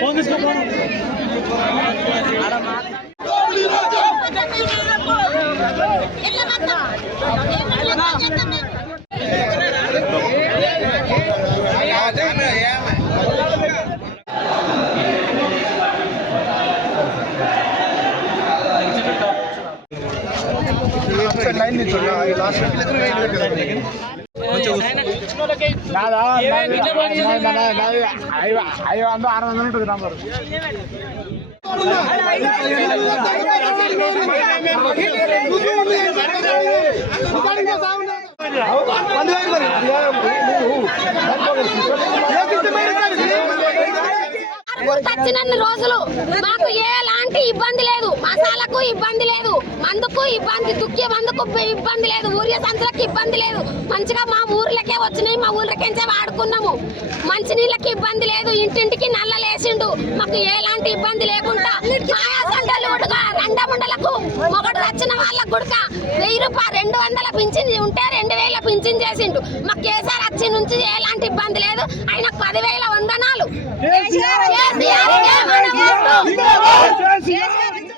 Phone తీసుకో అయ్యో అందో 600 ఉంటుంది నంబరు. వచ్చినన్ని రోజులు మాకు ఎలాంటి ఇబ్బంది లేదు, మసాలకు ఇబ్బంది లేదు, మందుకు ఇబ్బంది, దుక్కి మందుకు ఇబ్బంది లేదు, ఊరియా సంచులకు ఇబ్బంది లేదు. మంచిగా మా ఊర్లకే వచ్చినాయి, మా ఊర్లకెంచే వాడుకున్నాము. మంచినీళ్ళకి ఇబ్బంది లేదు, ఇంటింటికి నల్లలేసిండు. మాకు ఎలాంటి ఇబ్బంది లేకుండా రెండముండలకు మొగడు వచ్చిన వాళ్ళకు కూడా 1000 రూపాయలు 200 పింఛన్ ఉంటే 2000 పింఛన్ చేసిండు. మాకు కేసీఆర్ వచ్చి నుంచి ఎలాంటి ఇబ్బంది లేదు. ఆయన 10,000 వందనాలు.